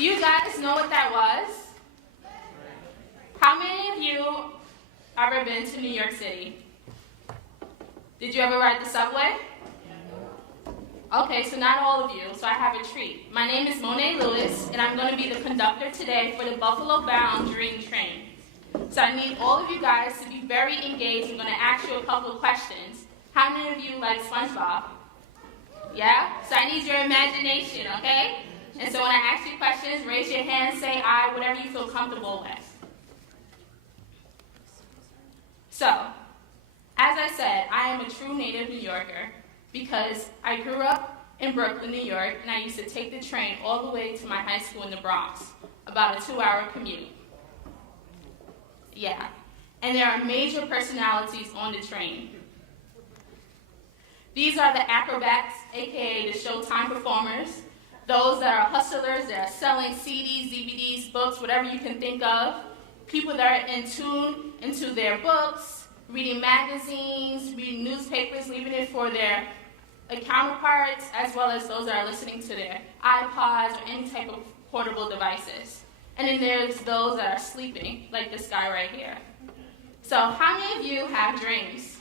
Do you guys know what that was? How many of you ever been to New York City? Did you ever ride the subway? Okay, so not all of you, so I have a treat. My name is Monet Lewis, and I'm going to be the conductor today for the Buffalo Bound Dream Train. So I need all of you guys to be very engaged. I'm going to ask you a couple of questions. How many of you like SpongeBob? Yeah? So I need your imagination, okay? And so when I ask you questions, raise your hand, say I, whatever you feel comfortable with. So, as I said, I am a true native New Yorker because I grew up in Brooklyn, New York, and I used to take the train all the way to my high school in the Bronx, about a 2-hour commute. Yeah. And there are major personalities on the train. These are the acrobats, aka the Showtime performers, those that are hustlers that are selling CDs, DVDs, books, whatever you can think of, people that are in tune into their books, reading magazines, reading newspapers, leaving it for their counterparts, as well as those that are listening to their iPods or any type of portable devices. And then there's those that are sleeping, like this guy right here. So how many of you have dreams?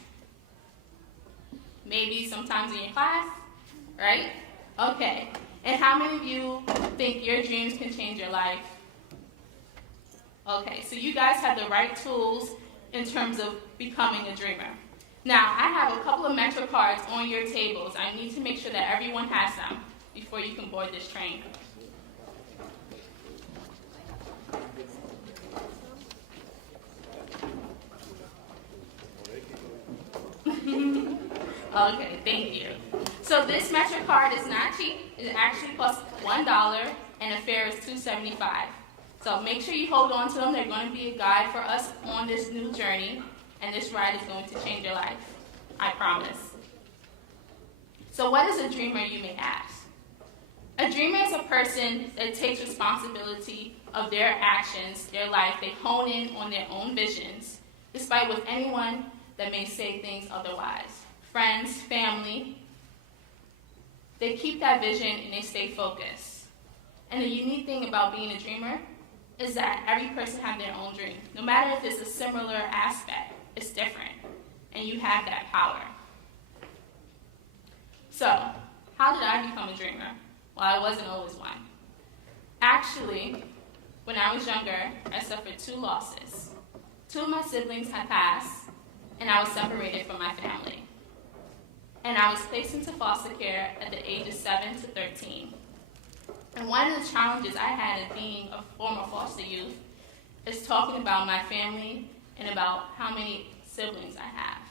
Maybe sometimes in your class, right? Okay. And how many of you think your dreams can change your life? Okay, so you guys have the right tools in terms of becoming a dreamer. Now, I have a couple of Metro cards on your tables. I need to make sure that everyone has them before you can board this train. Okay, thank you. So this Metro card is not cheap. It actually costs $1, and the fare is $2.75. So make sure you hold on to them. They're going to be a guide for us on this new journey, and this ride is going to change your life. I promise. So what is a dreamer, you may ask? A dreamer is a person that takes responsibility of their actions, their life. They hone in on their own visions, despite with anyone that may say things otherwise. Friends, family, they keep that vision and they stay focused. And the unique thing about being a dreamer is that every person has their own dream. No matter if it's a similar aspect, it's different. And you have that power. So, how did I become a dreamer? Well, I wasn't always one. Actually, when I was younger, I suffered 2 losses. 2 of my siblings had passed, and I was separated from my family. And I was placed into foster care at the age of 7 to 13. And one of the challenges I had as being a former foster youth is talking about my family and about how many siblings I have.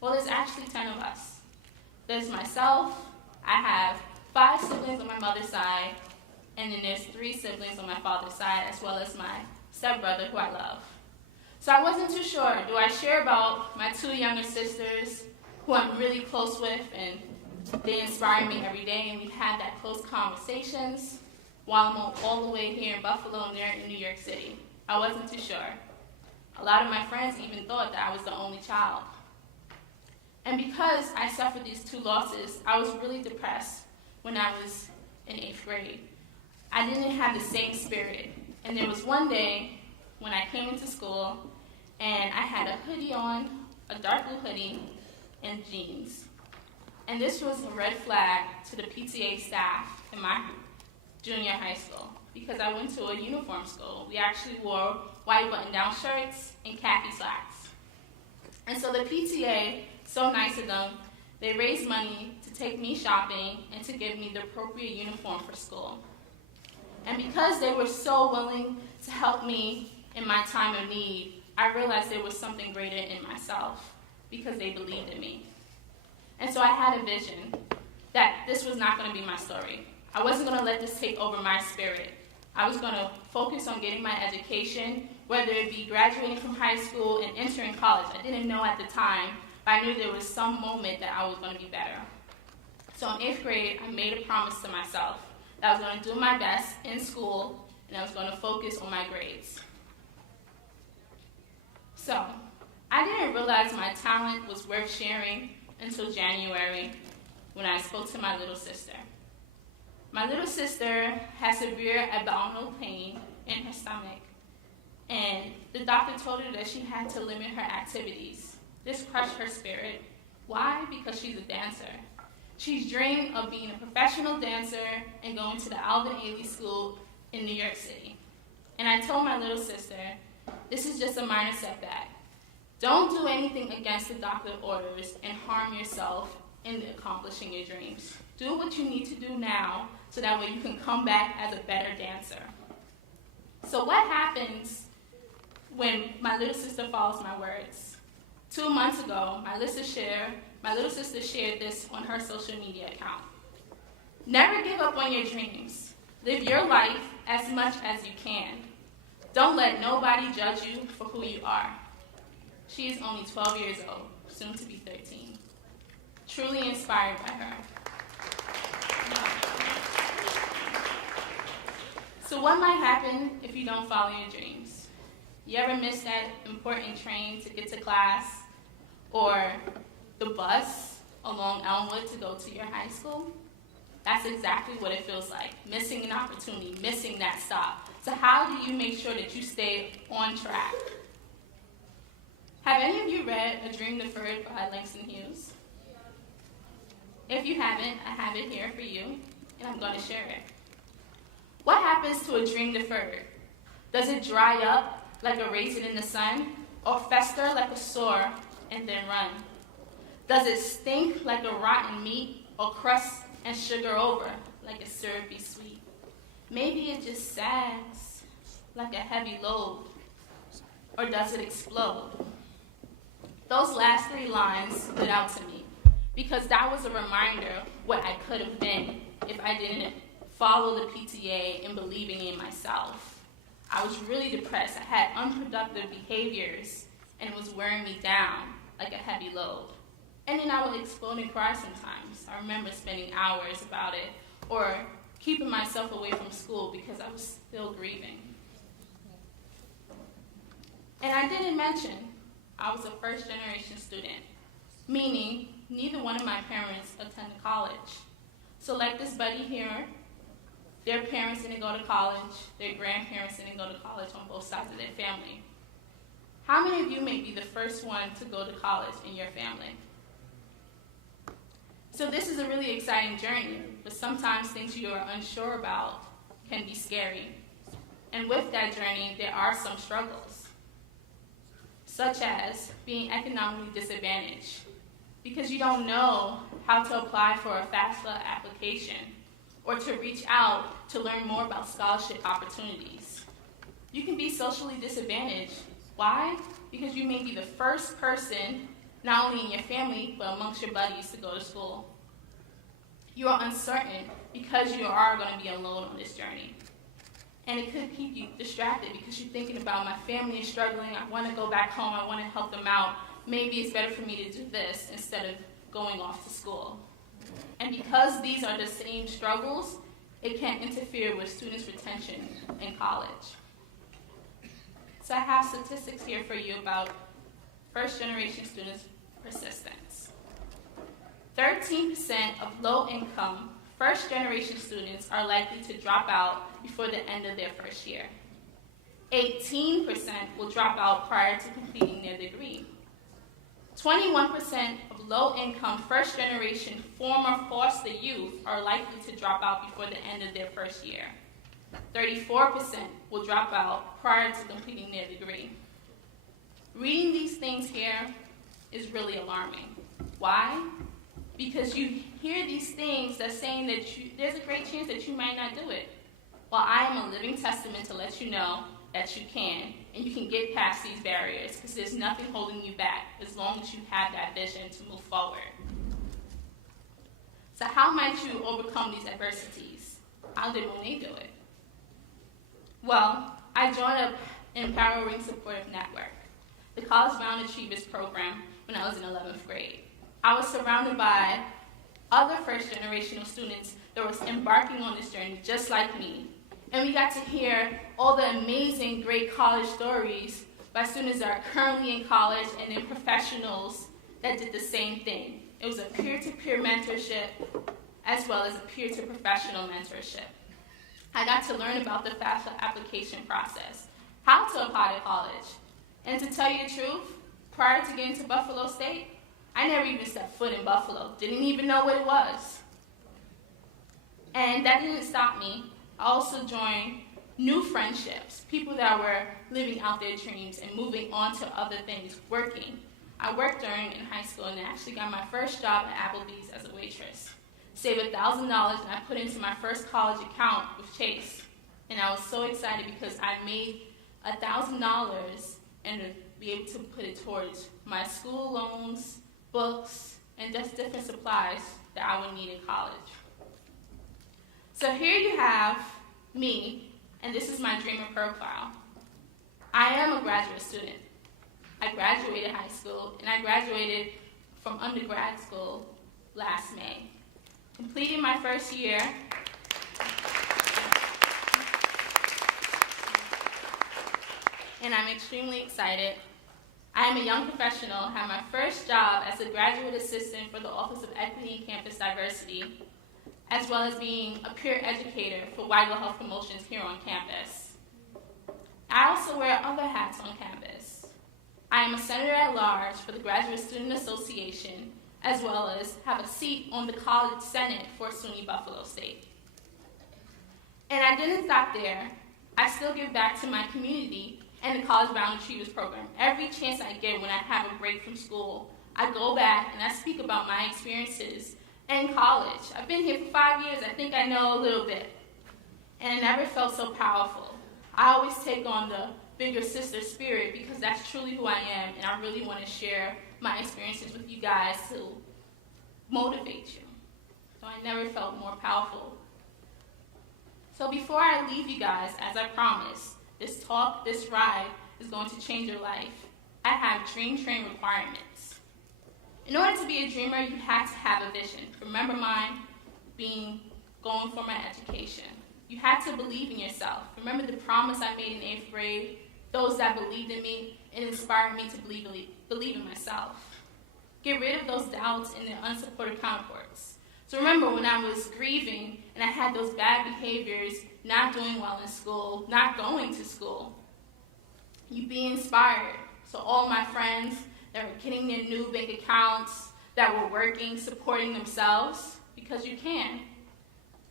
Well, there's actually 10 of us. There's myself, I have 5 siblings on my mother's side, and then there's 3 siblings on my father's side, as well as my stepbrother, who I love. So I wasn't too sure. Do I share about my 2 younger sisters, who I'm really close with, and they inspire me every day, and we have that close conversations while I'm all the way here in Buffalo and they're in New York City? I wasn't too sure. A lot of my friends even thought that I was the only child. And because I suffered these 2 losses, I was really depressed when I was in 8th grade. I didn't have the same spirit. And there was one day when I came into school and I had a hoodie on, a dark blue hoodie, and jeans. And this was a red flag to the PTA staff in my junior high school because I went to a uniform school. We actually wore white button-down shirts and khaki slacks. And so the PTA, so nice of them, they raised money to take me shopping and to give me the appropriate uniform for school. And because they were so willing to help me in my time of need, I realized there was something greater in myself because they believed in me. And so I had a vision that this was not going to be my story. I wasn't going to let this take over my spirit. I was going to focus on getting my education, whether it be graduating from high school and entering college. I didn't know at the time, but I knew there was some moment that I was going to be better. So in 8th grade, I made a promise to myself that I was going to do my best in school and I was going to focus on my grades. So I didn't realize my talent was worth sharing until January when I spoke to my little sister. My little sister has severe abdominal pain in her stomach, and the doctor told her that she had to limit her activities. This crushed her spirit. Why? Because she's a dancer. She's dreamed of being a professional dancer and going to the Alvin Ailey School in New York City. And I told my little sister, this is just a minor setback. Don't do anything against the doctor's orders and harm yourself in accomplishing your dreams. Do what you need to do now so that way you can come back as a better dancer. So what happens when my little sister follows my words? 2 months ago, my little sister shared this on her social media account. Never give up on your dreams. Live your life as much as you can. Don't let nobody judge you for who you are. She is only 12 years old, soon to be 13. Truly inspired by her. So what might happen if you don't follow your dreams? You ever miss that important train to get to class? Or the bus along Elmwood to go to your high school? That's exactly what it feels like, missing an opportunity, missing that stop. So how do you make sure that you stay on track? Have any of you read A Dream Deferred by Langston Hughes? If you haven't, I have it here for you, and I'm going to share it. What happens to a dream deferred? Does it dry up like a raisin in the sun, or fester like a sore and then run? Does it stink like a rotten meat, or crust and sugar over like a syrupy sweet? Maybe it just sags like a heavy load, or does it explode? Those last 3 lines stood out to me because that was a reminder of what I could have been if I didn't follow the PTA and believing in myself. I was really depressed. I had unproductive behaviors, and it was wearing me down like a heavy load. And then I would explode and cry sometimes. I remember spending hours about it, or keeping myself away from school because I was still grieving. And I didn't mention I was a first-generation student, meaning neither one of my parents attended college. So like this buddy here, their parents didn't go to college, their grandparents didn't go to college on both sides of their family. How many of you may be the first one to go to college in your family? So this is a really exciting journey, but sometimes things you are unsure about can be scary. And with that journey, there are some struggles, such as being economically disadvantaged, because you don't know how to apply for a FAFSA application or to reach out to learn more about scholarship opportunities. You can be socially disadvantaged. Why? Because you may be the first person, not only in your family, but amongst your buddies to go to school. You are uncertain because you are going to be alone on this journey. And it could keep you distracted because you're thinking about my family is struggling, I want to go back home, I want to help them out. Maybe it's better for me to do this instead of going off to school. And because these are the same struggles, it can interfere with students' retention in college. So I have statistics here for you about first-generation students' persistence. 13% of low-income first-generation students are likely to drop out before the end of their first year. 18% will drop out prior to completing their degree. 21% of low-income first-generation former foster youth are likely to drop out before the end of their first year. 34% will drop out prior to completing their degree. Reading these things here is really alarming. Why? Because you hear these things that's saying that there's a great chance that you might not do it. Well, I am a living testament to let you know that you can, and you can get past these barriers because there's nothing holding you back as long as you have that vision to move forward. So how might you overcome these adversities? How did Monet do it? Well, I joined an empowering supportive network, the College Bound Achievers program, when I was in 11th grade. I was surrounded by other first-generational students that was embarking on this journey just like me. And we got to hear all the amazing, great college stories by students that are currently in college and then professionals that did the same thing. It was a peer-to-peer mentorship as well as a peer-to-professional mentorship. I got to learn about the FAFSA application process, how to apply to college. And to tell you the truth, prior to getting to Buffalo State, I never even stepped foot in Buffalo, didn't even know what it was. And that didn't stop me. I also joined new friendships, people that were living out their dreams and moving on to other things, working. I worked in high school and actually got my first job at Applebee's as a waitress. Saved $1,000 and I put into my first college account with Chase. And I was so excited because I made $1,000 and to be able to put it towards my school loans, books, and just different supplies that I would need in college. So here you have me, and this is my dreamer profile. I am a graduate student. I graduated high school, and I graduated from undergrad school last May. Completing my first year, and I'm extremely excited. I am a young professional, have my first job as a graduate assistant for the Office of Equity and Campus Diversity, as well as being a peer educator for Weigel Health Promotions here on campus. I also wear other hats on campus. I am a senator at large for the Graduate Student Association, as well as have a seat on the college senate for SUNY Buffalo State. And I didn't stop there. I still give back to my community and the College Bound Achievers Program. Every chance I get when I have a break from school, I go back and I speak about my experiences in college. I've been here for 5 years. I think I know a little bit. And I never felt so powerful. I always take on the bigger sister spirit because that's truly who I am, and I really want to share my experiences with you guys to motivate you. So I never felt more powerful. So before I leave you guys, as I promised, this talk, this ride is going to change your life. I have Dream Train requirements. In order to be a dreamer, you have to have a vision. Remember mine being going for my education. You have to believe in yourself. Remember the promise I made in 8th grade? Those that believed in me and inspired me to believe in myself. Get rid of those doubts and their unsupported counterparts. So remember when I was grieving and I had those bad behaviors, not doing well in school, not going to school, you be inspired. So all my friends that were getting their new bank accounts, that were working, supporting themselves, because you can.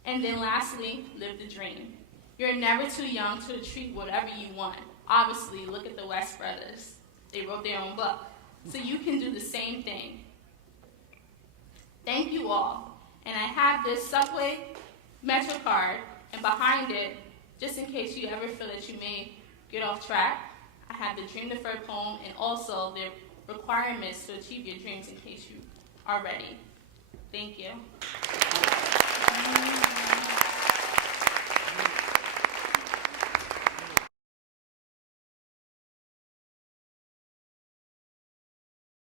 And then lastly, live the dream. You're never too young to achieve whatever you want. Obviously, look at the West brothers. They wrote their own book. So you can do the same thing. Thank you all. And I have this Subway Metro card, and behind it, just in case you ever feel that you may get off track, I have the Dream Deferred poem and also the requirements to achieve your dreams in case you are ready. Thank you.